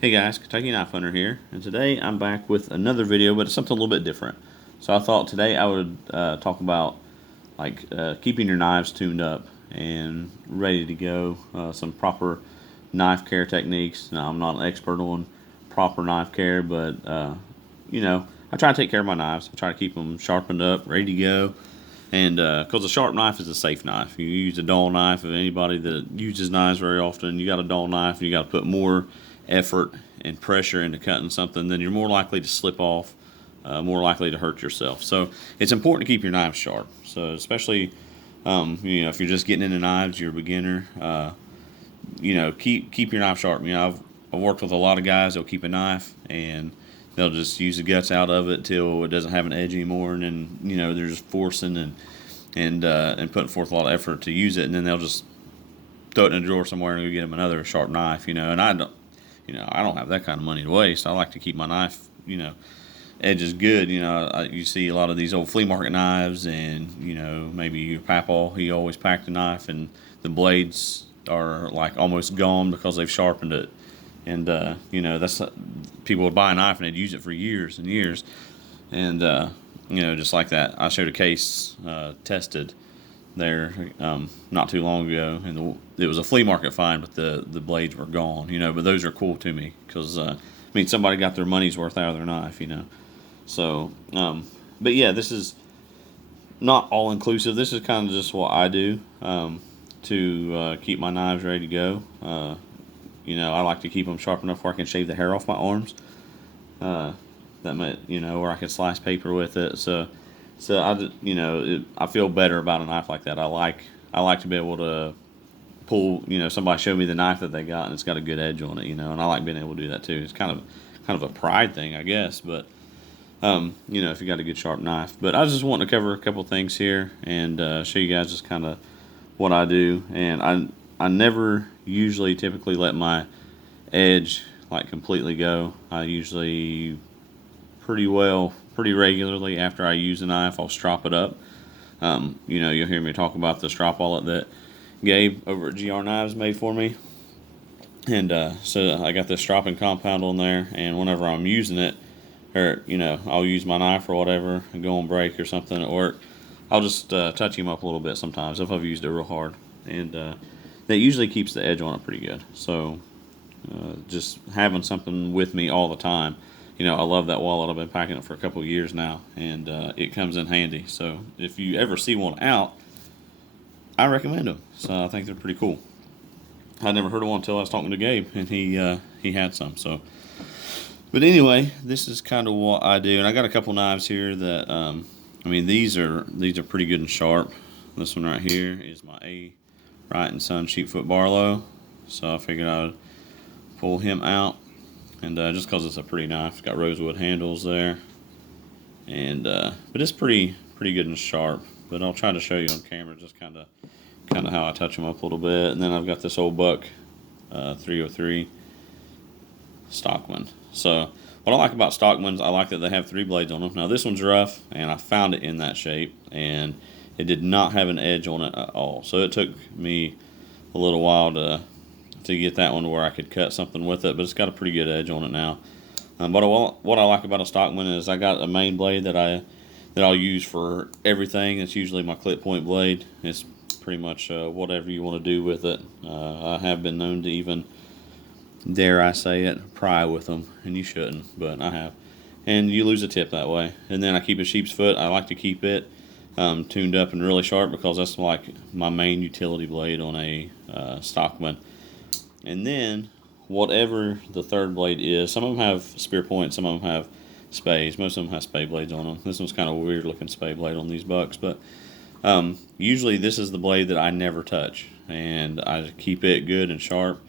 Hey guys, Kentucky Knife Hunter here, and today I'm back with another video, but it's something a little bit different. So I thought today I would talk about keeping your knives tuned up and ready to go. Some proper knife care techniques. Now I'm not an expert on proper knife care, but I try to take care of my knives. I try to keep them sharpened up, ready to go. And because a sharp knife is a safe knife. You use a dull knife. If anybody that uses knives very often, you got a dull knife, you got to put more effort and pressure into cutting something, then you're more likely to slip off, more likely to hurt yourself. So it's important to keep your knives sharp. So especially, if you're just getting into knives, you're a beginner. Keep your knife sharp. I've worked with a lot of guys. They'll keep a knife and they'll just use the guts out of it till it doesn't have an edge anymore, and then they're just forcing and putting forth a lot of effort to use it, and then they'll just throw it in a drawer somewhere and go get them another sharp knife. And I don't have that kind of money to waste. I like to keep my knife, edges good. You see a lot of these old flea market knives, and maybe your papa, he always packed a knife, and the blades are like almost gone because they've sharpened it. And that's people would buy a knife and they'd use it for years and years. And just like that, I showed a case tested there not too long ago, and it was a flea market find, but the blades were gone. But those are cool to me because somebody got their money's worth out of their knife. So but yeah, this is not all inclusive. This is kind of just what I do to keep my knives ready to go. I like to keep them sharp enough where I can shave the hair off my arms. That might, or I can slice paper with it. So I feel better about a knife like that. I like to be able to pull. Somebody show me the knife that they got and it's got a good edge on it. And I like being able to do that too. It's kind of a pride thing, I guess. But if you got a good sharp knife. But I was just wanting to cover a couple things here and show you guys just kind of what I do. And I never usually typically let my edge like completely go. I usually pretty regularly after I use a knife, I'll strop it up. You'll hear me talk about the strop wallet that Gabe over at GR Knives made for me. And so I got this stropping compound on there, and whenever I'm using it, or I'll use my knife or whatever and go on break or something at work, I'll just touch him up a little bit sometimes if I've used it real hard. And that usually keeps the edge on it pretty good. So just having something with me all the time. I love that wallet. I've been packing it for a couple of years now, and it comes in handy. So if you ever see one out, I recommend them. So I think they're pretty cool. I never heard of one until I was talking to Gabe, and he had some. So, but anyway, this is kind of what I do, and I got a couple knives here that these are pretty good and sharp. This one right here is my A. Wright & Son Sheepfoot Barlow. So I figured I would pull him out. And just because it's a pretty knife, it's got rosewood handles there, and but it's pretty good and sharp. But I'll try to show you on camera just kind of how I touch them up a little bit. And then I've got this old buck 303 Stockman. So what I like about Stockmans, I like that they have 3 blades on them. Now this one's rough, and I found it in that shape, and it did not have an edge on it at all. So it took me a little while to get that one to where I could cut something with it, but it's got a pretty good edge on it now. But what I like about a Stockman is I got a main blade that I'll use for everything. It's usually my clip point blade. It's pretty much whatever you want to do with it. I have been known to even, dare I say it, pry with them, and you shouldn't, but I have. And you lose a tip that way. And then I keep a sheep's foot. I like to keep it tuned up and really sharp because that's like my main utility blade on a Stockman. And then, whatever the third blade is, some of them have spear points, some of them have spays. Most of them have spay blades on them. This one's kind of a weird looking spay blade on these bucks, but usually this is the blade that I never touch. And I keep it good and sharp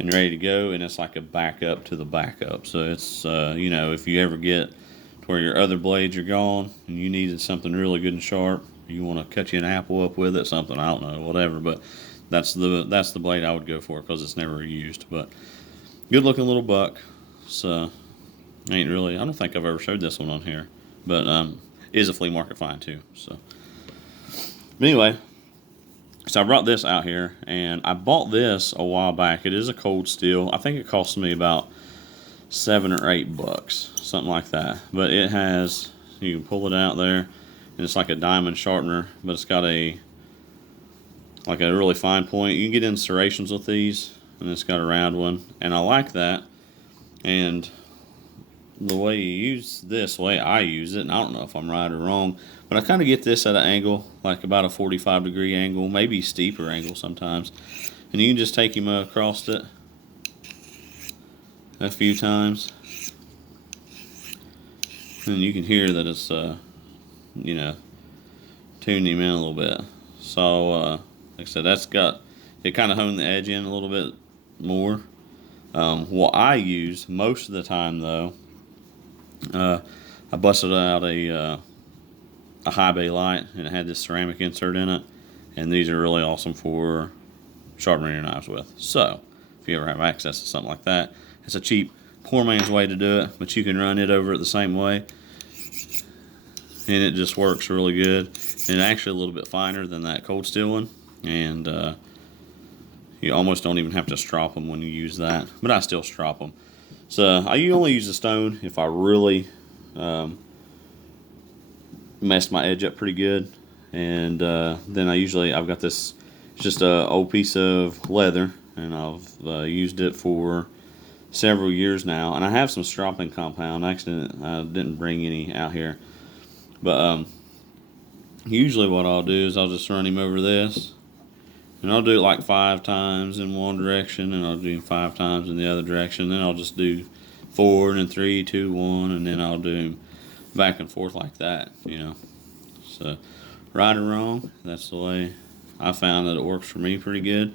and ready to go, and it's like a backup to the backup. So it's, if you ever get to where your other blades are gone and you needed something really good and sharp, you want to cut you an apple up with it, something, I don't know, whatever, but that's the blade I would go for because it's never used. But good looking little buck. So I don't think I've ever showed this one on here, but it is a flea market find too. So, but anyway, so I brought this out here, and I bought this a while back. It is a cold steel. I think it cost me about $7 or $8, something like that. But it has, you can pull it out there, and it's like a diamond sharpener, but it's got a like a really fine point. You can get in serrations with these, and it's got a round one, and I like that. And the way you use this, the way I use it, and I don't know if I'm right or wrong, but I kind of get this at an angle, like about a 45-degree angle, maybe steeper angle sometimes. And you can just take him across it a few times, and you can hear that it's, you know, tuned him in a little bit. So, like I said, that's got, it kind of honed the edge in a little bit more. What I use most of the time, though, I busted out a high bay light, and it had this ceramic insert in it, and these are really awesome for sharpening your knives with. So, if you ever have access to something like that, it's a cheap, poor man's way to do it, but you can run it over it the same way, and it just works really good. And it's actually a little bit finer than that cold steel one, and you almost don't even have to strop them when you use that, but I still strop them. So I only use the stone if I really messed my edge up pretty good, and then I've got this, it's just a old piece of leather, and I've used it for several years now, and I have some stropping compound. Actually, I didn't bring any out here, but usually what I'll do is I'll just run him over this, and I'll do it like 5 times in one direction, and I'll do 5 times in the other direction. Then I'll just do 4 and then 3, 2, 1, and then I'll do him back and forth like that, you know. So, right or wrong, that's the way I found that it works for me pretty good.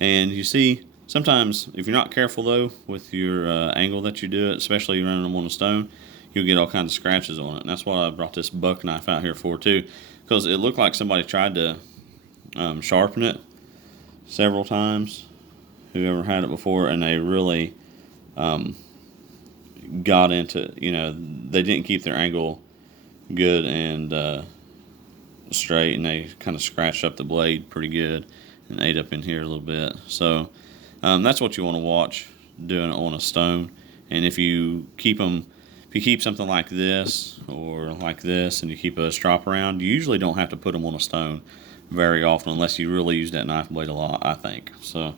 And you see, sometimes if you're not careful though with your angle that you do it, especially running them on a stone, you'll get all kinds of scratches on it. And that's why I brought this buck knife out here for too, because it looked like somebody tried to sharpen it several times, whoever had it before, and they really got into, you know, they didn't keep their angle good and straight, and they kind of scratched up the blade pretty good and ate up in here a little bit. So that's what you want to watch doing it on a stone. And if you keep something like this or like this, and you keep a strop around, you usually don't have to put them on a stone very often unless you really use that knife blade a lot, I think. So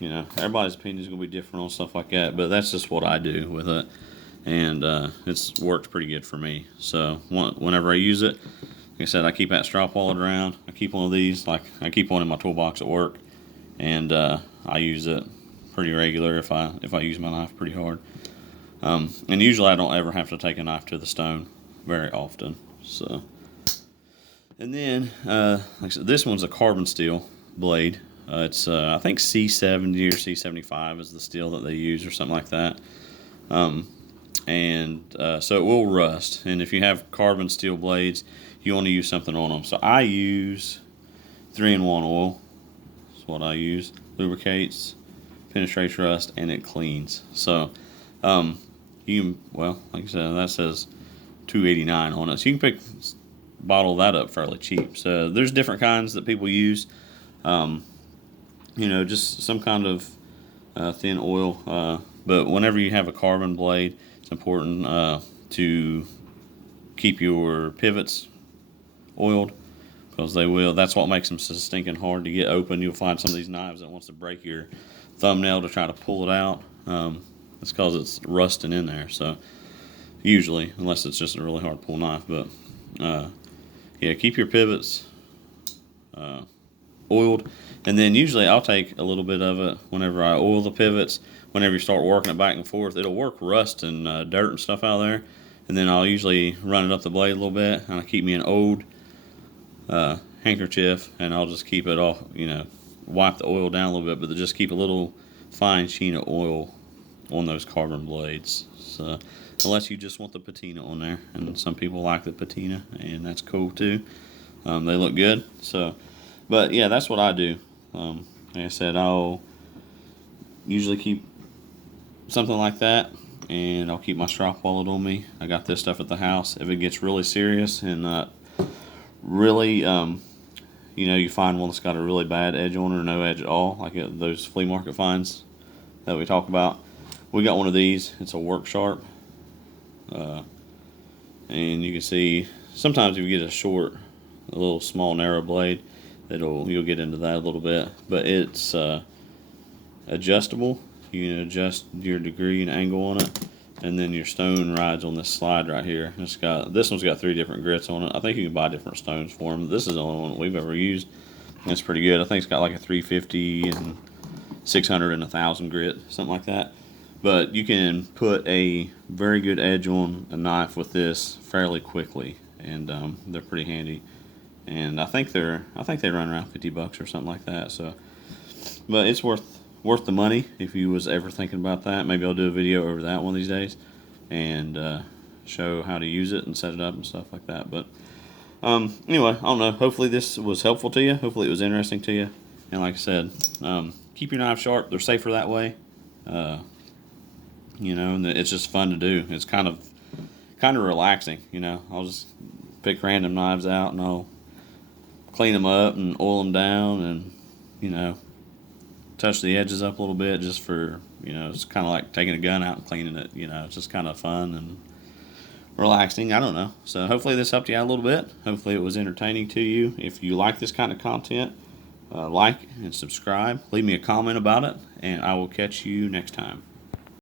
you know, everybody's opinion is going to be different on stuff like that, but that's just what I do with it, and it's worked pretty good for me. So whenever I use it, like I said, I keep that strop walled around. I keep one of these, like I keep one in my toolbox at work, and I use it pretty regular if I use my knife pretty hard. And usually I don't ever have to take a knife to the stone very often. So, and then like I said, this one's a carbon steel blade. It's I think C70 or C75 is the steel that they use, or something like that. So it will rust. And if you have carbon steel blades, you want to use something on them. So I use 3-in-1 oil. That's what I use. Lubricates, penetrates rust, and it cleans. So you can, well, like I said, that says $2.89 on it. So you can bottle that up fairly cheap. So there's different kinds that people use. You know, just some kind of thin oil. But whenever you have a carbon blade, it's important to keep your pivots oiled, because that's what makes them so stinking hard to get open. You'll find some of these knives that wants to break your thumbnail to try to pull it out. It's because it's rusting in there. So usually, unless it's just a really hard pull knife. But yeah, keep your pivots oiled. And then usually I'll take a little bit of it whenever I oil the pivots. Whenever you start working it back and forth, it'll work rust and dirt and stuff out of there. And then I'll usually run it up the blade a little bit, and I keep me an old handkerchief, and I'll just keep it off, you know, wipe the oil down a little bit, but just keep a little fine sheen of oil on those carbon blades. So, unless you just want the patina on there, and some people like the patina, and that's cool too. They look good. So, but yeah, that's what I do. Like I said, I'll usually keep something like that, and I'll keep my strop wallet on me. I got this stuff at the house. If it gets really serious and really, you know, you find one that's got a really bad edge on it or no edge at all, like those flea market finds that we talk about, We got one of these. It's a work sharp, and you can see sometimes if you get a little small narrow blade, you'll get into that a little bit. But it's adjustable. You can adjust your degree and angle on it, and then your stone rides on this slide right here. This one's got 3 different grits on it. I think you can buy different stones for them. This is the only one that we've ever used. It's pretty good. I think it's got like a 350 and 600 and 1,000 grit, something like that. But you can put a very good edge on a knife with this fairly quickly, and they're pretty handy. And I think they run around $50 or something like that. So, but it's worth the money if you was ever thinking about that. Maybe I'll do a video over that one of these days and show how to use it and set it up and stuff like that. But anyway, I don't know. Hopefully this was helpful to you. Hopefully it was interesting to you. And like I said, keep your knives sharp. They're safer that way. And it's just fun to do. It's kind of relaxing. I'll just pick random knives out and I'll clean them up and oil them down and touch the edges up a little bit just for it's kind of like taking a gun out and cleaning it. It's just kind of fun and relaxing. I don't know. So hopefully this helped you out a little bit. Hopefully it was entertaining to you. If you like this kind of content, like and subscribe. Leave me a comment about it, and I will catch you next time.